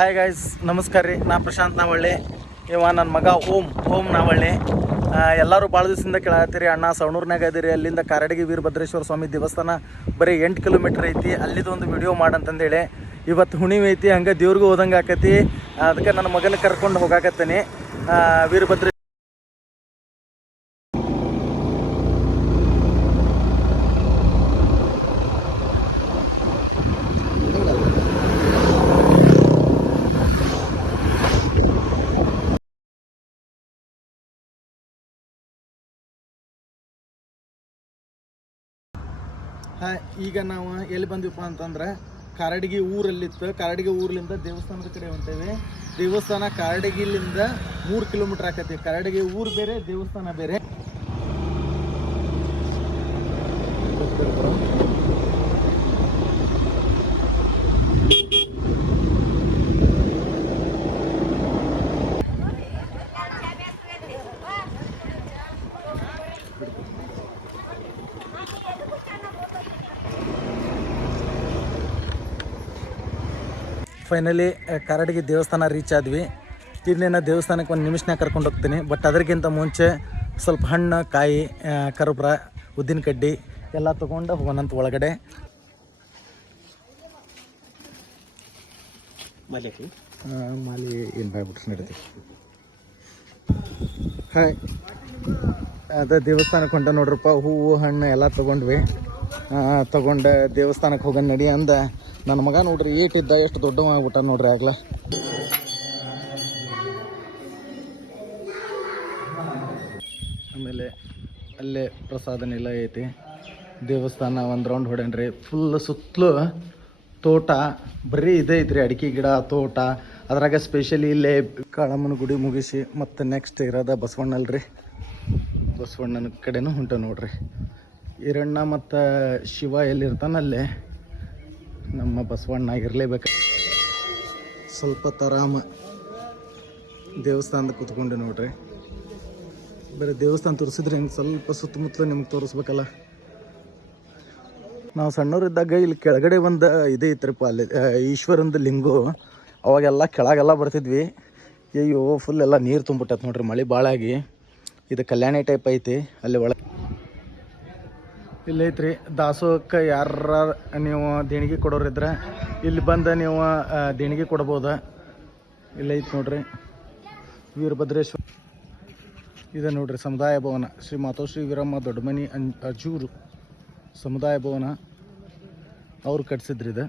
Hi guys, ನಮಸ್ಕಾರ ರೀ. ನಾ ಪ್ರಶಾಂತ್ ನಾವಳ್ಳಿ. ಇವ ನನ್ನ ಮಗ ಓಂ ನಾವಳ್ಳಿ. ಎಲ್ಲರೂ ಭಾಳ ದಿವಸದಿಂದ ಕೇಳತ್ತೀರಿ, ಅಣ್ಣ ಸವಣೂರ್ನಾಗ ಅದೀರಿ, ಅಲ್ಲಿಂದ ಕಾರಡಗಿ ವೀರಭದ್ರೇಶ್ವರ ಸ್ವಾಮಿ ದೇವಸ್ಥಾನ ಬರೀ 8 ಕಿಲೋಮೀಟ್ರ್ ಐತಿ, ಅಲ್ಲಿದೊಂದು ವಿಡಿಯೋ ಮಾಡಂತಂದೇಳಿ. ಇವತ್ತು ಹುಣಿಮೆ ಐತಿ, ಹಂಗೆ ದೇವ್ರಿಗೂ ಹೋದಂಗೆ ಆಕೈತಿ. ಅದಕ್ಕೆ ನನ್ನ ಮಗನ ಕರ್ಕೊಂಡು ಹೋಗಾಕತ್ತೀನಿ ವೀರಭದ್ರ. ಈಗ ನಾವು ಎಲ್ಲಿ ಬಂದಿವಪ್ಪ ಅಂತಂದ್ರೆ ಕಾರಡಗಿ ಊರಲ್ಲಿತ್ತು. ಕಾರಡಗಿ ಊರ್ಲಿಂದ ದೇವಸ್ಥಾನದ ಕಡೆ ಹೊಂಟೇವೆ. ದೇವಸ್ಥಾನ ಕಾರಡಗಿಲಿಂದ 3 ಕಿಲೋಮೀಟ್ರ್ ಆಕತಿ. ಕಾರಡಗಿ ಊರು ಬೇರೆ, ದೇವಸ್ಥಾನ ಬೇರೆ. ಫೈನಲಿ ಕಾರಡಗಿ ದೇವಸ್ಥಾನ ರೀಚ್ ಆದ್ವಿ. ಇಲ್ಲಿನ ದೇವಸ್ಥಾನಕ್ಕೆ ಒಂದು ನಿಮಿಷನಾಗ ಕರ್ಕೊಂಡು ಹೋಗ್ತೀನಿ. ಬಟ್ ಅದಕ್ಕಿಂತ ಮುಂಚೆ ಸ್ವಲ್ಪ ಹಣ್ಣು, ಕಾಯಿ, ಕರ್ಪೂರ, ಉದ್ದಿನ ಕಡ್ಡಿ ಎಲ್ಲ ತೊಗೊಂಡು ಹೋಗೋಣಂತ ಒಳಗಡೆ. ಮಾಲಿ ಏನು ಮಾಡ್ಬಿಟ್ರೆ ನಡೀತಿ. ಹಾಯ್, ಅದೇ ದೇವಸ್ಥಾನಕ್ಕೆ ಹೊಂಟ ನೋಡ್ರಪ್ಪ. ಹೂವು ಹಣ್ಣು ಎಲ್ಲ ತೊಗೊಂಡ್ವಿ. ತೊಗೊಂಡು ದೇವಸ್ಥಾನಕ್ಕೆ ಹೋಗೋಣ ನಡಿ ಅಂದ. ನನ್ನ ಮಗ ನೋಡ್ರಿ ಏಟಿದ್ದ ಎಷ್ಟು ದೊಡ್ಡವ ಆಗ್ಬಿಟ್ಟ ನೋಡ್ರಿ ಆಗ್ಲ. ಆಮೇಲೆ ಅಲ್ಲೇ ಪ್ರಸಾದ ನಿಲಯ ಐತಿ. ದೇವಸ್ಥಾನ ಒಂದು ರೌಂಡ್ ಹೊಡೇನ್ರಿ. ಫುಲ್ ಸುತ್ತಲೂ ತೋಟ, ಬರೀ ಇದೇ ಐತ್ರಿ, ಅಡಿಕೆ ಗಿಡ, ತೋಟ. ಅದ್ರಾಗ ಸ್ಪೆಷಲಿ ಇಲ್ಲೇ ಕಾಳಮ್ಮನ ಗುಡಿ ಮುಗಿಸಿ ಮತ್ತು ನೆಕ್ಸ್ಟ್ ಇರೋದ ಬಸವಣ್ಣಲ್ರಿ. ಬಸವಣ್ಣನ ಕಡೆನೂ ಹೊಂಟ ನೋಡ್ರಿ. ಈರಣ್ಣ ಮತ್ತು ಶಿವ ಎಲ್ಲಿರ್ತಾನಲ್ಲೇ ನಮ್ಮ ಬಸವಣ್ಣ ಇರಲೇಬೇಕು. ಸ್ವಲ್ಪ ತರಾಮ ದೇವಸ್ಥಾನದ ಕೂತ್ಕೊಂಡು ನೋಡ್ರಿ. ಬರೀ ದೇವಸ್ಥಾನ ತೋರಿಸಿದ್ರೆ ಹಿಂಗೆ ಸ್ವಲ್ಪ ಸುತ್ತಮುತ್ತಲು ನಿಮ್ಗೆ ತೋರಿಸ್ಬೇಕಲ್ಲ. ನಾವು ಸಣ್ಣವರಿದ್ದಾಗ ಇಲ್ಲಿ ಕೆಳಗಡೆ ಒಂದು ಇದೇ ಇತ್ತರಿಪ್ಪ, ಅಲ್ಲಿ ಈಶ್ವರಂದು ಲಿಂಗು. ಅವಾಗೆಲ್ಲ ಕೆಳಗೆಲ್ಲ ಬರ್ತಿದ್ವಿ. ಅಯ್ಯೋ ಫುಲ್ ಎಲ್ಲ ನೀರು ತುಂಬಿಟ್ಟೈತೆ ನೋಡ್ರಿ, ಮಳೆ ಭಾಳ ಆಗಿ. ಇದು ಕಲ್ಯಾಣಿ ಟೈಪ್ ಐತಿ. ಅಲ್ಲಿ ಒಳಗೆ ಇಲ್ಲೈತ್ರಿ ದಾಸೋಹಕ್ಕೆ ಯಾರ ನೀವು ದೇಣಿಗೆ ಕೊಡೋರಿದ್ರೆ ಇಲ್ಲಿ ಬಂದು ನೀವು ದೇಣಿಗೆ ಕೊಡ್ಬೋದು. ಇಲ್ಲೈತಿ ನೋಡ್ರಿ ವೀರಭದ್ರೇಶ್ವರ. ಇದೆ ನೋಡ್ರಿ ಸಮುದಾಯ ಭವನ, ಶ್ರೀ ಮಾತೋಶ್ರೀ ವೀರಮ್ಮ ದೊಡ್ಡಮನಿ ಅಜೂರು ಸಮುದಾಯ ಭವನ ಅವ್ರು ಕಟ್ಸಿದ್ರಿ ಇದು.